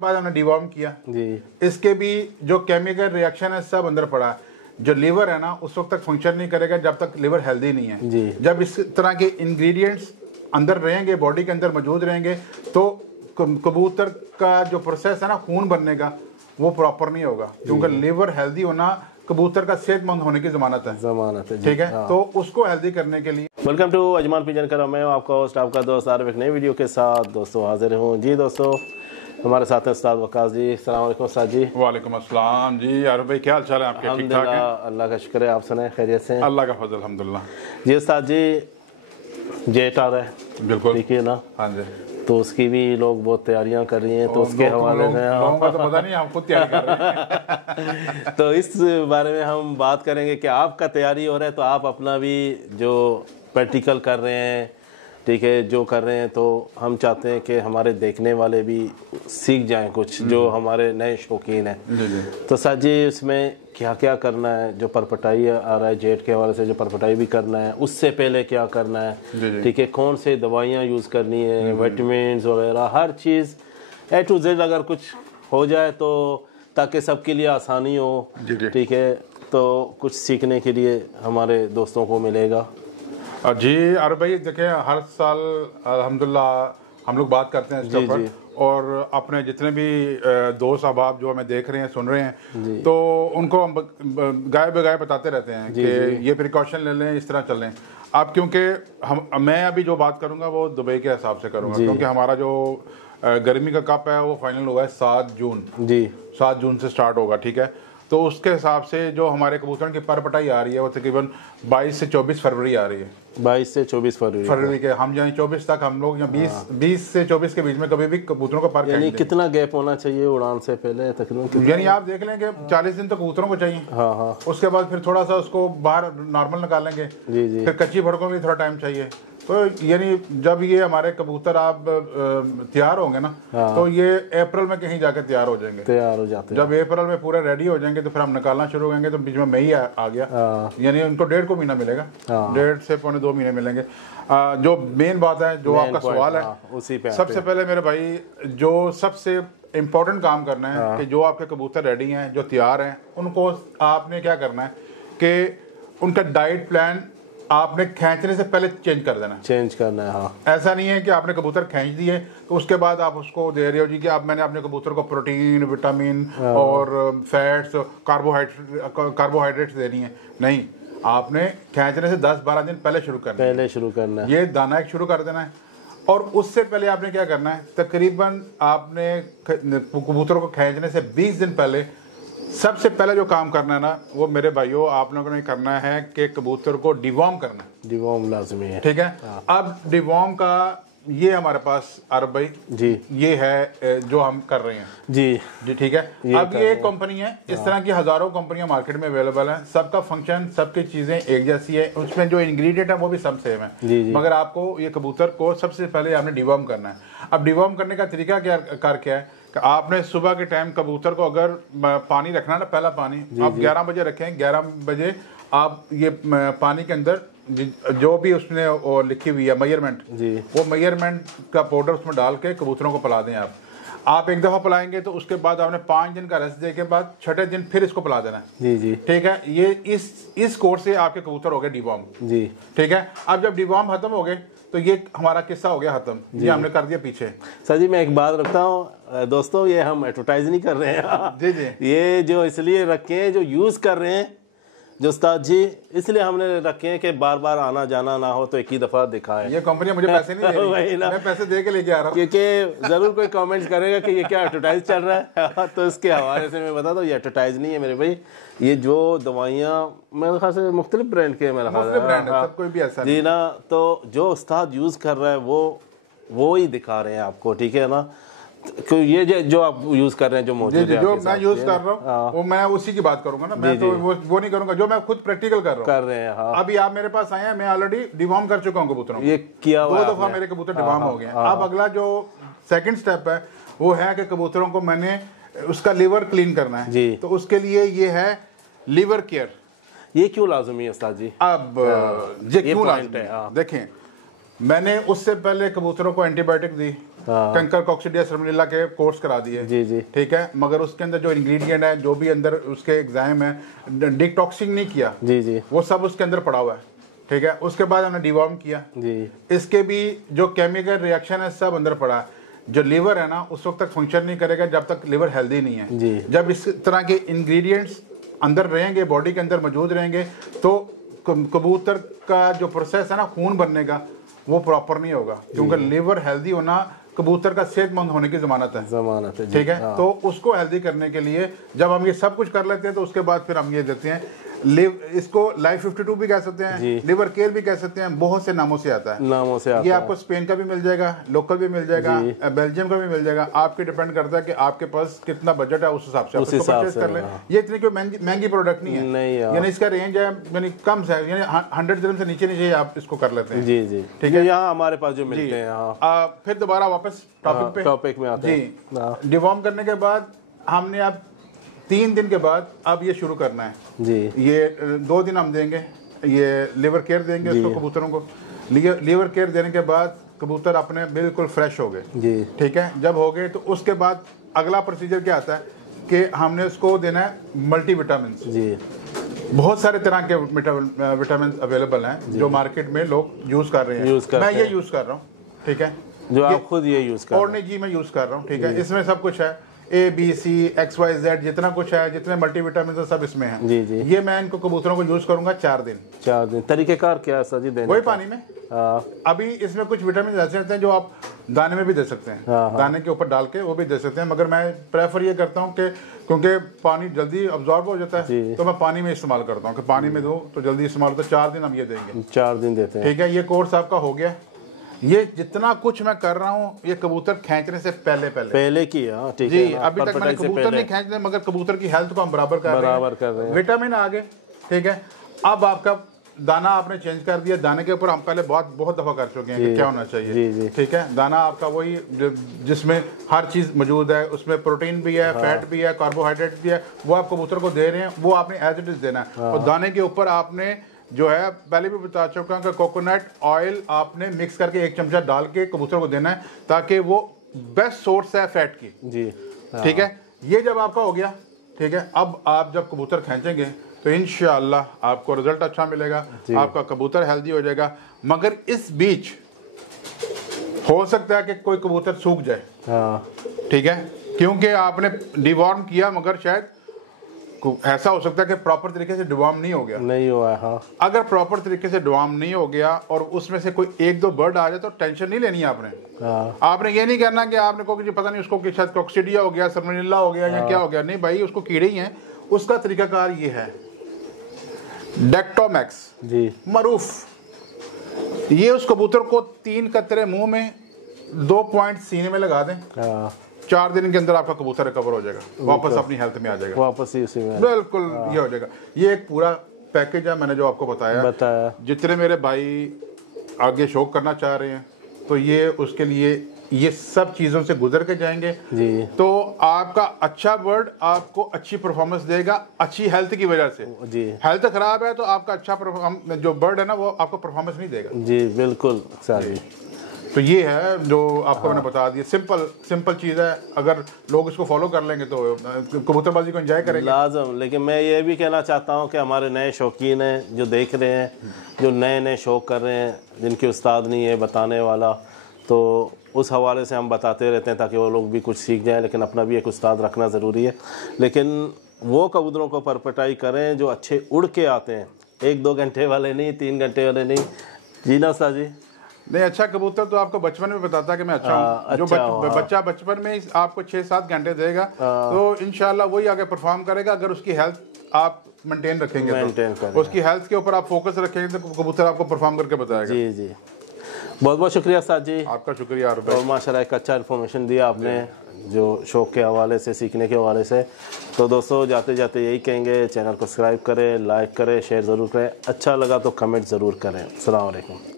बाद हमने डिवॉर्म किया जी। इसके भी जो केमिकल रिएक्शन है सब अंदर पड़ा है। जो लिवर है ना उस वक्त तक फंक्शन नहीं करेगा जब तक लिवर हेल्दी नहीं है जी। जब इस तरह के इंग्रेडिएंट्स अंदर रहेंगे, बॉडी के अंदर मौजूद रहेंगे, तो कबूतर का जो प्रोसेस है ना खून बनने का वो प्रॉपर नहीं होगा, क्योंकि लिवर हेल्दी होना कबूतर का सेहतमंद होने की जमानत है। ठीक है, तो उसको हेल्दी करने के लिए वेलकम टू अजमान पिजन कर, मैं हूं आपका होस्ट, आपका दोस्त आरिफ, एक नई वीडियो के साथ दोस्तों हाजिर हूं। जी दोस्तों, हमारे साथ हैं उस्ताद वकास जी। अस्सलाम वालेकुम उस्ताद जी। वालेकुम अस्सलाम जी। आरिफ भाई क्या हाल चाल है आपके? ठीक ठाक है, अल्लाह का शुक्र है। आप सुनाएं, खैरियत से? अल्लाह का फजल अल्हम्दुलिल्लाह। जी उस्ताद जी, जेट आ रहा है, बिल्कुल ठीक है ना? हाँ जी। तो उसकी भी लोग बहुत तैयारियां कर रही हैं, तो उसके हवाले से लोगों का तो पता नहीं, हम खुद तैयारी कर रहे हैं। तो इस बारे में हम बात करेंगे कि आपका तैयारी हो रहा है तो आप अपना भी जो प्रैक्टिकल कर रहे हैं, ठीक है, जो कर रहे हैं, तो हम चाहते हैं कि हमारे देखने वाले भी सीख जाएं कुछ, जो हमारे नए शौकीन हैं। तो सर जी, इसमें क्या क्या करना है? जो परपटाई आ रहा है जेट के हवाले से, जो परपटाई भी करना है, उससे पहले क्या करना है, ठीक है, कौन से दवाइयाँ यूज़ करनी है, विटामिन्स वगैरह हर चीज़ A to Z अगर कुछ हो जाए तो ताकि सबके लिए आसानी हो, ठीक है, तो कुछ सीखने के लिए हमारे दोस्तों को मिलेगा। जी अरे भाई देखिए, हर साल अल्हम्दुलिल्लाह हम लोग बात करते हैं इसके ऊपर, और अपने जितने भी दोस्त अहबाब जो हमें देख रहे हैं, सुन रहे हैं, तो उनको हम गाय बगाए बताते रहते हैं कि ये प्रिकॉशन ले लें, इस तरह चल लें। अब क्योंकि मैं अभी जो बात करूंगा वो दुबई के हिसाब से करूंगा, क्योंकि हमारा जो गर्मी का कप है वो फाइनल हुआ है 7 जून जी। 7 जून से स्टार्ट होगा, ठीक है। तो उसके हिसाब से जो हमारे कबूतरों की परपटाई आ रही है वो तकरीबन 22 से 24 फरवरी आ रही है। 22 से 24 फरवरी के हम यानी 24 तक हम लोग, या 20 से 24 के बीच में कभी भी कबूतरों का पर यानी कितना गैप होना चाहिए उड़ान से पहले तकरीबन? यानी आप देख लेंगे 40 दिन तो कबूतरों को चाहिए। हाँ। उसके बाद फिर थोड़ा सा उसको बाहर नॉर्मल निकालेंगे, फिर कच्ची भड़कों में थोड़ा टाइम चाहिए। तो यानी जब ये हमारे कबूतर आप तैयार होंगे ना, तो ये अप्रैल में कहीं जाके तैयार हो जाएंगे, तैयार हो जाते हैं। जब अप्रैल में पूरे रेडी हो जाएंगे तो फिर हम निकालना शुरू करेंगे, तो बीच में मई आ गया, यानी उनको 1.5 को महीना मिलेगा, 1.5 से 1.25 महीने मिलेंगे। जो मेन बात है, जो आपका सवाल है, उसी पे सबसे पहले मेरे भाई जो सबसे इम्पोर्टेंट काम करना है कि जो आपके कबूतर रेडी हैं, जो तैयार हैं, उनको आपने क्या करना है कि उनका डाइट प्लान आपने खींचने से पहले चेंज कर देना, चेंज करना है। हाँ, ऐसा नहीं है कि आपने कबूतर खींच दिए तो उसके बाद आप उसको दे रहे हो जी कि आप मैंने अपने कबूतर को प्रोटीन, विटामिन और फैट्स, कार्बोहाइड्रेट्स देनी है। नहीं, आपने खींचने से 10-12 दिन पहले शुरू करना है। ये दाना एक शुरू कर देना है, और उससे पहले आपने क्या करना है, तकरीबन आपने कबूतर को खींचने से 20 दिन पहले सबसे पहले जो काम करना है ना, वो मेरे भाइयों आप लोगों ने करना है कि कबूतर को डिवॉर्म करना है। डिवॉर्म लाजमी है, ठीक है। अब डिवॉर्म का ये हमारे पास आरब भाई जी, ये है जो हम कर रहे हैं जी, ठीक है। अब ये एक कंपनी है, इस तरह की हजारों कंपनियां मार्केट में अवेलेबल हैं, सबका फंक्शन, सबकी चीजें एक जैसी है, उसमें जो इंग्रेडिएंट है वो भी सब सेम है, मगर आपको ये कबूतर को सबसे पहले आपने डिवॉर्म करना है। अब डिवॉर्म करने का तरीका क्या है कि आपने सुबह के टाइम कबूतर को अगर पानी रखना ना, पहला पानी आप 11 बजे रखें, 11 बजे आप ये पानी के अंदर जो भी उसने वो लिखी हुई है मेजरमेंट, वो मेजरमेंट का पाउडर उसमें डाल के कबूतरों को पिला दें। आप एक दफ़ा पिलाएंगे तो उसके बाद आपने 5 दिन का रेस्ट दे के बाद 6ठे दिन फिर इसको पिला देना है। जी, ठीक है। ये इस कोर्स से आपके कबूतर हो गए डिवॉर्म जी, ठीक है। अब जब डिवॉर्म खत्म हो गए तो ये हमारा किस्सा हो गया खत्म जी, हमने कर दिया पीछे। सर जी, मैं एक बात रखता हूँ दोस्तों, ये हम एडवर्टाइज नहीं कर रहे हैं जी, ये जो इसलिए रखे हैं, जो यूज़ कर रहे हैं जो उस्ताद जी, इसलिए हमने रखे हैं कि बार बार आना जाना ना हो, तो एक ही दफ़ा दिखाए। ये कंपनी मुझे पैसे नहीं दे रही मैं पैसे दे के लेके आ रहा हूँ, क्योंकि ज़रूर कोई कमेंट्स करेगा कि ये क्या एडवर्टाइज चल रहा है तो इसके हवाले से मैं बता दूँ, ये एडवर्टाइज नहीं है मेरे भाई। ये जो दवाइयाँ मेरे ख्याल से मुख्तलिफ ब्रांड के, मेरा ख्याल है कोई भी ऐसा जी ना, तो जो उस्ताद यूज़ कर रहा है वो ही दिखा रहे हैं आपको, ठीक है ना। ये जो आप यूज कर रहे हैं, जो मौजूद है, जो मैं यूज कर रहा हूँ वो मैं उसी की बात करूंगा ना, मैं तो वो नहीं करूंगा जो मैं खुद प्रैक्टिकल कर रहे हैं। हाँ। अभी आप मेरे पास आए हैं, मैं ऑलरेडी डिवॉर्म कर चुका हूँ कबूतरों, ये किया 2 दफा मेरे कबूतर डिवॉर्म हो गए। अब अगला जो सेकंड स्टेप है वो है कि कबूतरों को मैंने उसका लिवर क्लीन करना है जी, तो उसके लिए ये है लिवर केयर। ये क्यों लाजमी है उस्ताद जी? अब ये क्यों लाजमी है, देखें मैंने उससे पहले कबूतरों को एंटीबायोटिक दी, कंकर कॉक्सिडिया सर्मोनेला के कोर्स करा दिए, जी जी, ठीक है, मगर उसके अंदर जो इंग्रेडिएंट है, जो भी अंदर उसके एग्जाम है, डिटॉक्सिंग नहीं किया, जी जी, वो सब उसके अंदर पड़ा हुआ है, ठीक है। उसके बाद हमने डिवॉर्म किया जी, इसके भी जो केमिकल रिएक्शन है सब अंदर पड़ा है। जो लीवर है ना उस वक्त तक फंक्शन नहीं करेगा जब तक लीवर हेल्दी नहीं है जी। जब इस तरह के इंग्रेडिएंट्स अंदर रहेंगे, बॉडी के अंदर मौजूद रहेंगे, तो कबूतर का जो प्रोसेस है ना खून बनने का वो प्रॉपर नहीं होगा, क्योंकि लीवर हेल्दी होना कबूतर का सेहतमंद होने की जमानत है, ठीक है। तो उसको हेल्दी करने के लिए जब हम ये सब कुछ कर लेते हैं तो उसके बाद फिर हम ये देते हैं इसको लाइफ 52 भी कह सकते हैं, लिवर केयर भी कह सकते हैं, बहुत से नामों से आता है। ये आपको स्पेन का भी मिल जाएगा, लोकल भी मिल जाएगा, बेल्जियम का भी मिल जाएगा, आपके डिपेंड करता है कि आपके पास कितना बजट है, उस हिसाब से आप इसको परचेज कर लें। ये इतनी कोई महंगी प्रोडक्ट नहीं है, यानी इसका रेंज है यानी कम से यानी 100 दिरहम से नीचे आप इसको कर लेते हैं, जी जी, ठीक है। यहाँ हमारे पास जो मिलते हैं। फिर दोबारा वापस टॉपिक में आते हैं जी। डिवॉर्म करने के बाद हमने अब 3 दिन के बाद अब ये शुरू करना है जी। ये 2 दिन हम देंगे, ये लिवर केयर देंगे इसको कबूतरों को। लिवर केयर देने के बाद कबूतर अपने बिल्कुल फ्रेश हो गए जी, ठीक है। जब हो गए तो उसके बाद अगला प्रोसीजर क्या आता है कि हमने उसको देना है मल्टीविटामिन जी। बहुत सारे तरह के विटामिन अवेलेबल हैं जो मार्केट में लोग यूज कर रहे हैं, मैं ये यूज कर रहा हूँ, ठीक है, जो आप खुद ये यूज कर रहे हैं। और नहीं जी, मैं यूज कर रहा हूँ, ठीक है। इसमें सब कुछ है, ABC XYZ जितना कुछ है, जितने मल्टीविटामिन सब इसमें है जी जी। ये मैं इनको कबूतरों को यूज करूंगा 4 दिन। तरीकेकार क्या है सर जी देने? वही पानी में। अभी इसमें कुछ विटामिन ऐसे होते हैं जो आप दाने में भी दे सकते हैं, दाने के ऊपर डाल के वो भी दे सकते हैं, मगर मैं प्रेफर ये करता हूँ कि क्योंकि पानी जल्दी अब्जॉर्ब हो जाता है तो मैं पानी में इस्तेमाल करता हूँ कि पानी में दो तो जल्दी इस्तेमाल होता है। 4 दिन हम ये देंगे, 4 दिन देते हैं, ठीक है। ये कोर्स आपका हो गया। ये जितना कुछ मैं कर रहा हूँ ये कबूतर खींचने से पहले की, ठीक है। अभी तक मैंने कबूतर नहीं खींचते, मगर कबूतर की हेल्थ को हम बराबर कर रहे हैं। विटामिन आ गए, ठीक है। अब आपका दाना आपने चेंज कर दिया, दाने के ऊपर हम पहले बहुत दफा कर चुके हैं कि क्या होना चाहिए, ठीक है। दाना आपका वही जिसमें हर चीज मौजूद है, उसमें प्रोटीन भी है, फैट भी है, कार्बोहाइड्रेट भी है, वो आप कबूतर को दे रहे हैं, वो आपने एज इट इज देना है। और दाने के ऊपर आपने जो है पहले भी बता चुका हूं कि कोकोनट ऑयल आपने मिक्स करके 1 चमचा डाल के कबूतर को देना है ताकि वो बेस्ट सोर्स है फैट की जी, ठीक है। ये जब आपका हो गया, ठीक है, अब आप जब कबूतर खींचेंगे तो इंशाअल्लाह आपको रिजल्ट अच्छा मिलेगा, आपका कबूतर हेल्दी हो जाएगा। मगर इस बीच हो सकता है कि कोई कबूतर सूख जाए, ठीक है, क्योंकि आपने डिवॉर्म किया मगर शायद ऐसा हो सकता है कि प्रॉपर तरीके से डिवॉर्म नहीं हो गया, अगर प्रॉपर तरीके से डिवॉर्म नहीं हो गया और उसमें से कोई 1-2 बर्ड आ जाए तो टेंशन नहीं लेनी है आपने ये नहीं करना कि आपने को कि पता नहीं उसको शायद कॉक्सिडिया हो गया, सर्मोनेला हो गया या क्या हो गया। नहीं भाई, उसको कीड़े ही हैं। उसका तरीकाकार ये है, डेक्टोमैक्स जी, मरूफ, ये उस कबूतर को 3 कतरे मुंह में 2 पॉइंट सीने में लगा दें, 4 दिन के अंदर आपका कबूतर रिकवर हो जाएगा, वापस अपनी हेल्थ में आ जाएगा, वापस ही उसी में बिल्कुल ये हो जाएगा। ये एक पूरा पैकेज है, मैंने जो आपको बताया। जितने मेरे भाई आगे शौक करना चाह रहे हैं तो ये उसके लिए ये सब चीज़ों से गुजर के जाएंगे जी, तो आपका अच्छा बर्ड आपको अच्छी परफॉर्मेंस देगा, अच्छी हेल्थ की वजह से जी। हेल्थ खराब है तो आपका अच्छा जो बर्ड है ना वो आपको परफॉर्मेंस नहीं देगा जी, बिल्कुल सही। तो ये है जो आपको मैंने बता दिया, सिंपल चीज़ है। अगर लोग इसको फॉलो कर लेंगे तो कबूतरबाजी को एंजॉय करेंगे लाजम। लेकिन मैं ये भी कहना चाहता हूँ कि हमारे नए शौकीन हैं जो देख रहे हैं, जो नए शौक कर रहे हैं, जिनके उस्ताद नहीं है बताने वाला, तो उस हवाले से हम बताते रहते हैं ताकि वो लोग भी कुछ सीख जाएं। लेकिन अपना भी एक उस्ताद रखना ज़रूरी है। लेकिन वो कबूतरों को परपटाई करें जो अच्छे उड़ के आते हैं, 1-2 घंटे वाले नहीं, 3 घंटे वाले नहीं जी ना सा जी। नहीं, अच्छा कबूतर तो आपको बचपन में बताता है कि मैं अच्छा हूँ। जो बच्चा बचपन में आपको 6-7 घंटे देगा तो इंशाल्लाह वही आगे परफॉर्म करेगा। अगर उसकी हेल्थ आप मेंटेन रखेंगे तो उसकी हेल्थ के ऊपर आप फोकस रखेंगे तो कबूतर आपको परफॉर्म करके बताएगा जी जी। बहुत बहुत शुक्रिया साद जी, आपका शुक्रिया। और माशाल्लाह एक अच्छा इन्फॉर्मेशन दिया आपने जो शौक़ के हवाले से, सीखने के हवाले से। तो दोस्तों जाते जाते यही कहेंगे, चैनल को सब्सक्राइब करें, लाइक करें, शेयर ज़रूर करें, अच्छा लगा तो कमेंट ज़रूर करें। अस्सलाम वालेकुम।